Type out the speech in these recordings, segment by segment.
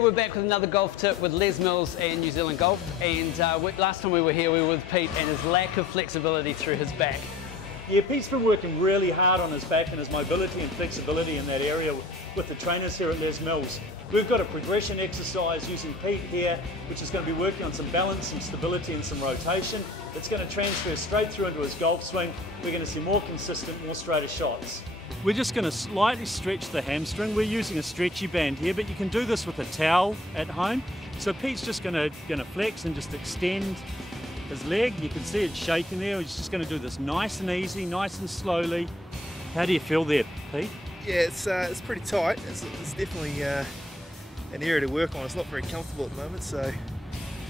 we're back with another golf tip with Les Mills and New Zealand Golf, and last time we were here we were with Pete and his lack of flexibility through his back. Yeah, Pete's been working really hard on his back and his mobility and flexibility in that area with the trainers here at Les Mills. We've got a progression exercise using Pete here, which is going to be working on some balance, some stability and some rotation. It's going to transfer straight through into his golf swing. We're going to see more consistent, more straighter shots. We're just going to slightly stretch the hamstring. We're using a stretchy band here, but you can do this with a towel at home. So Pete's just going to flex and just extend his leg. You can see it shaking there. He's just going to do this nice and easy, nice and slowly. How do you feel there, Pete? Yeah, it's pretty tight. It's definitely an area to work on. It's not very comfortable at the moment, so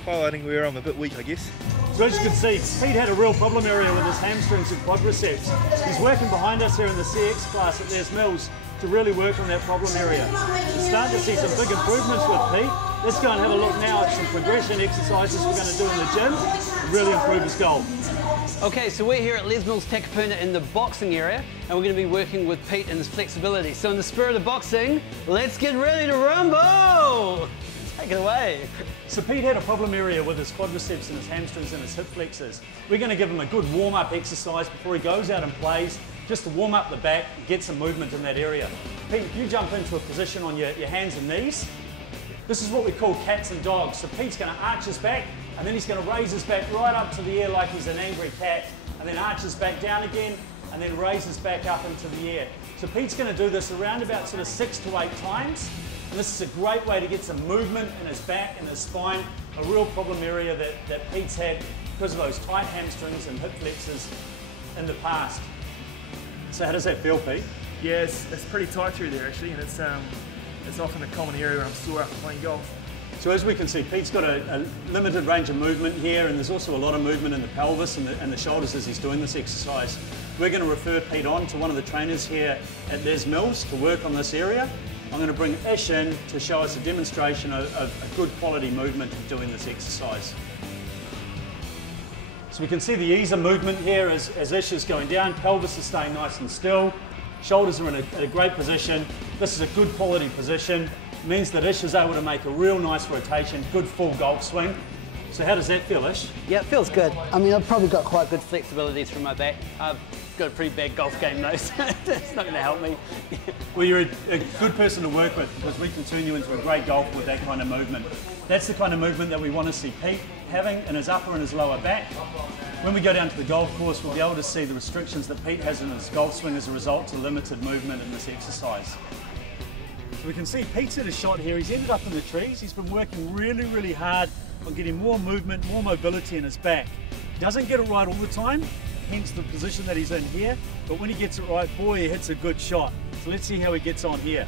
highlighting where I'm a bit weak, I guess. So as you can see, Pete had a real problem area with his hamstrings and quadriceps. He's working behind us here in the CX class at Les Mills to really work on that problem area. We're starting to see some big improvements with Pete. Let's go and have a look now at some progression exercises we're going to do in the gym to really improve his golf. Okay, so we're here at Les Mills Takapuna in the boxing area, and we're going to be working with Pete and his flexibility. So in the spirit of boxing, let's get ready to rumble! Take it away. So Pete had a problem area with his quadriceps and his hamstrings and his hip flexors. We're going to give him a good warm-up exercise before he goes out and plays, just to warm up the back and get some movement in that area. Pete, if you jump into a position on your hands and knees, this is what we call cats and dogs. So Pete's going to arch his back, and then he's going to raise his back right up to the air like he's an angry cat, and then arch his back down again, and then raise his back up into the air. So Pete's going to do this around about sort of 6 to 8 times. And this is a great way to get some movement in his back and his spine, a real problem area that Pete's had because of those tight hamstrings and hip flexors in the past. So how does that feel, Pete? Yeah, it's pretty tight through there actually, and it's often a common area when I'm sore after playing golf. So as we can see, Pete's got a limited range of movement here, and there's also a lot of movement in the pelvis and the shoulders as he's doing this exercise. We're going to refer Pete on to one of the trainers here at Les Mills to work on this area. I'm going to bring Ish in to show us a demonstration of a good quality movement of doing this exercise. So we can see the ease of movement here as Ish is going down, pelvis is staying nice and still, shoulders are in a great position. This is a good quality position. It means that Ish is able to make a real nice rotation, good full golf swing. So how does that feel, Ish? Yeah, it feels good. I mean, I've probably got quite good flexibility through my back. I've got a pretty bad golf game though, so it's not going to help me. Well, you're a good person to work with because we can turn you into a great golfer with that kind of movement. That's the kind of movement that we want to see Pete having in his upper and his lower back. When we go down to the golf course, we'll be able to see the restrictions that Pete has in his golf swing as a result of limited movement in this exercise. So we can see Pete's hit a shot here. He's ended up in the trees. He's been working really, really hard on getting more movement, more mobility in his back. He doesn't get it right all the time, hence the position that he's in here, but when he gets it right, boy, he hits a good shot. So let's see how he gets on here.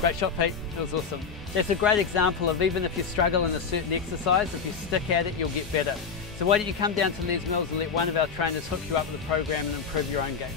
Great shot, Pete. That was awesome. That's a great example of even if you struggle in a certain exercise, if you stick at it, you'll get better. So why don't you come down to Les Mills and let one of our trainers hook you up with a program and improve your own game.